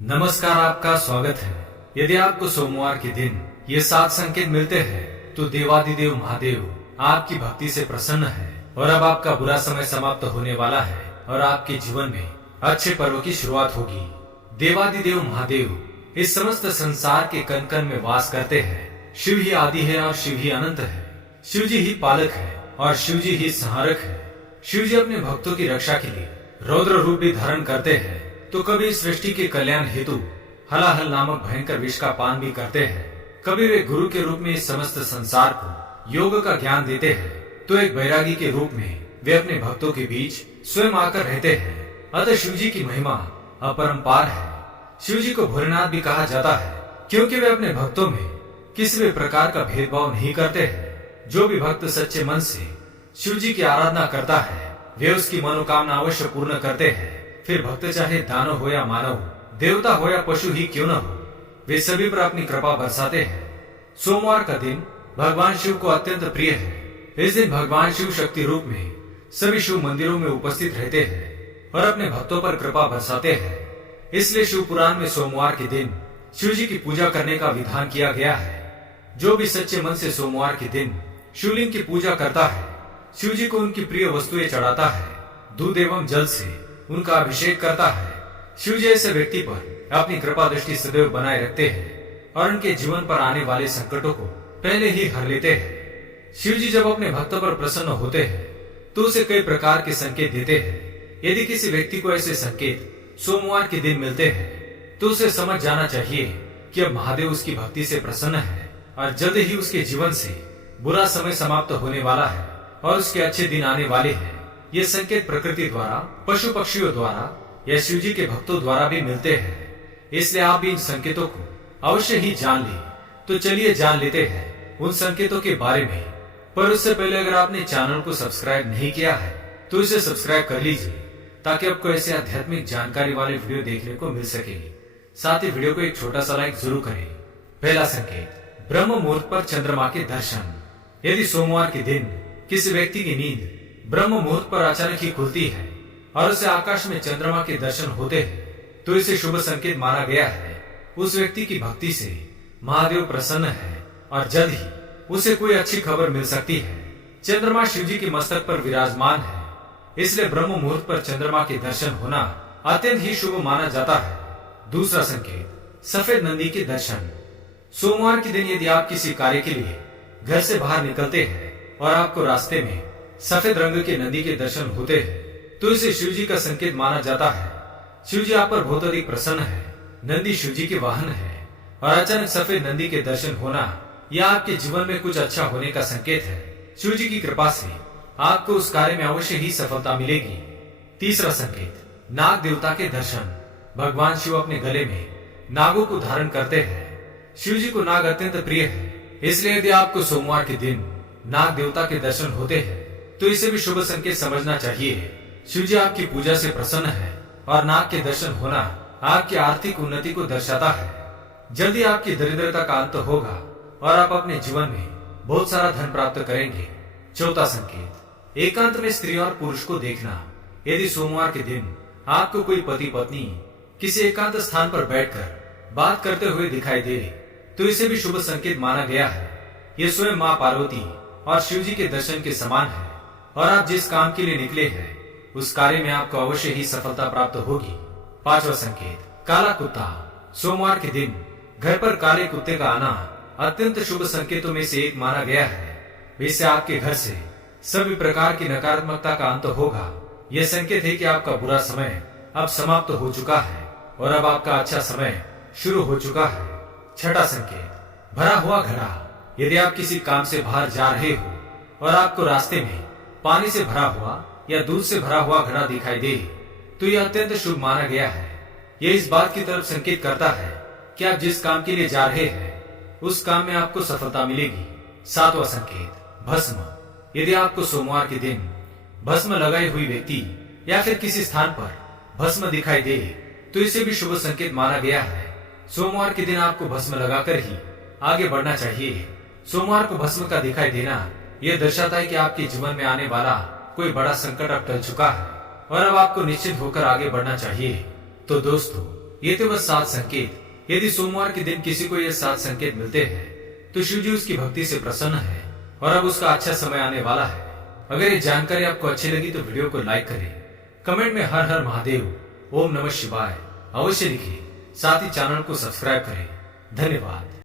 नमस्कार, आपका स्वागत है। यदि आपको सोमवार के दिन ये 7 संकेत मिलते हैं तो देवादिदेव महादेव आपकी भक्ति से प्रसन्न है और अब आपका बुरा समय समाप्त होने वाला है और आपके जीवन में अच्छे पर्व की शुरुआत होगी। देवादिदेव महादेव इस समस्त संसार के कण कण में वास करते हैं। शिव ही आदि है और शिव ही अनंत है। शिव जी ही पालक है और शिव जी ही संहारक है। शिव जी अपने भक्तों की रक्षा के लिए रौद्र रूप भी धारण करते हैं तो कभी सृष्टि के कल्याण हेतु हलाहल नामक भयंकर विष का पान भी करते हैं। कभी वे गुरु के रूप में इस समस्त संसार को योग का ज्ञान देते हैं तो एक बैरागी के रूप में वे अपने भक्तों के बीच स्वयं आकर रहते हैं। अतः शिव जी की महिमा अपरंपार है। शिव जी को भोलेनाथ भी कहा जाता है क्योंकि वे अपने भक्तों में किसी भी प्रकार का भेदभाव नहीं करते हैं। जो भी भक्त सच्चे मन से शिव जी की आराधना करता है वे उसकी मनोकामना अवश्य पूर्ण करते हैं। फिर भक्त चाहे दानव हो या मानव, देवता हो या पशु ही क्यों न हो, वे सभी पर अपनी कृपा बरसाते हैं। सोमवार का दिन भगवान शिव को अत्यंत प्रिय है। इस दिन भगवान शिव शक्ति रूप में सभी शिव मंदिरों में उपस्थित रहते हैं और अपने भक्तों पर कृपा बरसाते हैं। इसलिए शिव पुराण में सोमवार के दिन शिव जी की पूजा करने का विधान किया गया है। जो भी सच्चे मन से सोमवार के दिन शिवलिंग की पूजा करता है, शिव जी को उनकी प्रिय वस्तुएं चढ़ाता है, दूध एवं जल से उनका अभिषेक करता है, शिव जी ऐसे व्यक्ति पर अपनी कृपा दृष्टि सदैव बनाए रखते हैं और उनके जीवन पर आने वाले संकटों को पहले ही हर लेते हैं। शिव जी जब अपने भक्तों पर प्रसन्न होते हैं तो उसे कई प्रकार के संकेत देते हैं। यदि किसी व्यक्ति को ऐसे संकेत सोमवार के दिन मिलते हैं तो उसे समझ जाना चाहिए कि अब महादेव उसकी भक्ति से प्रसन्न है और जल्द ही उसके जीवन से बुरा समय समाप्त होने वाला है और उसके अच्छे दिन आने वाले हैं। ये संकेत प्रकृति द्वारा, पशु पक्षियों द्वारा या शिव जी के भक्तों द्वारा भी मिलते हैं। इसलिए आप भी इन संकेतों को अवश्य ही जान लें। तो चलिए जान लेते हैं उन संकेतों के बारे में। पर उससे पहले अगर आपने चैनल को सब्सक्राइब नहीं किया है तो इसे सब्सक्राइब कर लीजिए ताकि आपको ऐसे आध्यात्मिक जानकारी वाले वीडियो देखने को मिल सके। साथ ही वीडियो को एक छोटा सा लाइक जरूर करें। पहला संकेत, ब्रह्म मुहूर्त पर चंद्रमा के दर्शन। यदि सोमवार के दिन किसी व्यक्ति की नींद ब्रह्म मुहूर्त पर अचानक ही खुलती है और उसे आकाश में चंद्रमा के दर्शन होते हैं तो इसे शुभ संकेत माना गया है। उस व्यक्ति की भक्ति से महादेव प्रसन्न है और जल्द ही उसे कोई अच्छी खबर मिल सकती है। चंद्रमा शिव जी के मस्तक पर विराजमान है, इसलिए ब्रह्म मुहूर्त पर चंद्रमा के दर्शन होना अत्यंत ही शुभ माना जाता है। दूसरा संकेत, सफेद नंदी के दर्शन। सोमवार के दिन यदि आप किसी कार्य के लिए घर से बाहर निकलते हैं और आपको रास्ते में सफेद रंग के नंदी के दर्शन होते हैं तो इसे शिव जी का संकेत माना जाता है। शिव जी आप पर बहुत अधिक प्रसन्न है। नंदी शिव जी के वाहन है और अचानक सफेद नंदी के दर्शन होना यह आपके जीवन में कुछ अच्छा होने का संकेत है। शिव जी की कृपा से आपको उस कार्य में अवश्य ही सफलता मिलेगी। तीसरा संकेत, नाग देवता के दर्शन। भगवान शिव अपने गले में नागों को धारण करते हैं। शिव जी को नाग अत्यंत प्रिय है, इसलिए यदि आपको सोमवार के दिन नाग देवता के दर्शन होते हैं तो इसे भी शुभ संकेत समझना चाहिए। शिव जी आपकी पूजा से प्रसन्न है और नाग के दर्शन होना आपकी आर्थिक उन्नति को दर्शाता है। जल्दी आपकी दरिद्रता का अंत होगा और आप अपने जीवन में बहुत सारा धन प्राप्त करेंगे। चौथा संकेत, एकांत में स्त्री और पुरुष को देखना। यदि सोमवार के दिन आपको कोई पति पत्नी किसी एकांत स्थान पर बैठकर बात करते हुए दिखाई दे तो इसे भी शुभ संकेत माना गया है। ये स्वयं माँ पार्वती और शिव जी के दर्शन के समान है और आप जिस काम के लिए निकले हैं उस कार्य में आपको अवश्य ही सफलता प्राप्त होगी। पांचवा संकेत, काला कुत्ता। सोमवार के दिन घर पर काले कुत्ते का आना अत्यंत शुभ संकेतों में से एक माना गया है। इससे आपके घर से सभी प्रकार की नकारात्मकता का अंत होगा। यह संकेत है कि आपका बुरा समय अब समाप्त हो चुका है और अब आपका अच्छा समय शुरू हो चुका है। छठा संकेत, भरा हुआ घड़ा। यदि आप किसी काम से बाहर जा रहे हो और आपको रास्ते में पानी से भरा हुआ या दूध से भरा हुआ घड़ा दिखाई दे तो यह अत्यंत शुभ माना गया है। यह इस बात की तरफ संकेत करता है कि आप जिस काम के लिए जा रहे हैं उस काम में आपको सफलता मिलेगी। सातवां संकेत, भस्म। यदि आपको सोमवार के दिन भस्म लगाई हुई व्यक्ति या फिर किसी स्थान पर भस्म दिखाई दे तो इसे भी शुभ संकेत माना गया है। सोमवार के दिन आपको भस्म लगाकर ही आगे बढ़ना चाहिए। सोमवार को भस्म का दिखाई देना यह दर्शाता है कि आपके जीवन में आने वाला कोई बड़ा संकट अब टल चुका है और अब आपको निश्चित होकर आगे बढ़ना चाहिए। तो दोस्तों, ये थे बस 7 संकेत। यदि सोमवार के दिन किसी को ये 7 संकेत मिलते हैं तो शिव जी उसकी भक्ति से प्रसन्न है और अब उसका अच्छा समय आने वाला है। अगर ये जानकारी आपको अच्छी लगी तो वीडियो को लाइक करें, कमेंट में हर हर महादेव, ओम नमः शिवाय अवश्य लिखिए, साथ ही चैनल को सब्सक्राइब करें। धन्यवाद।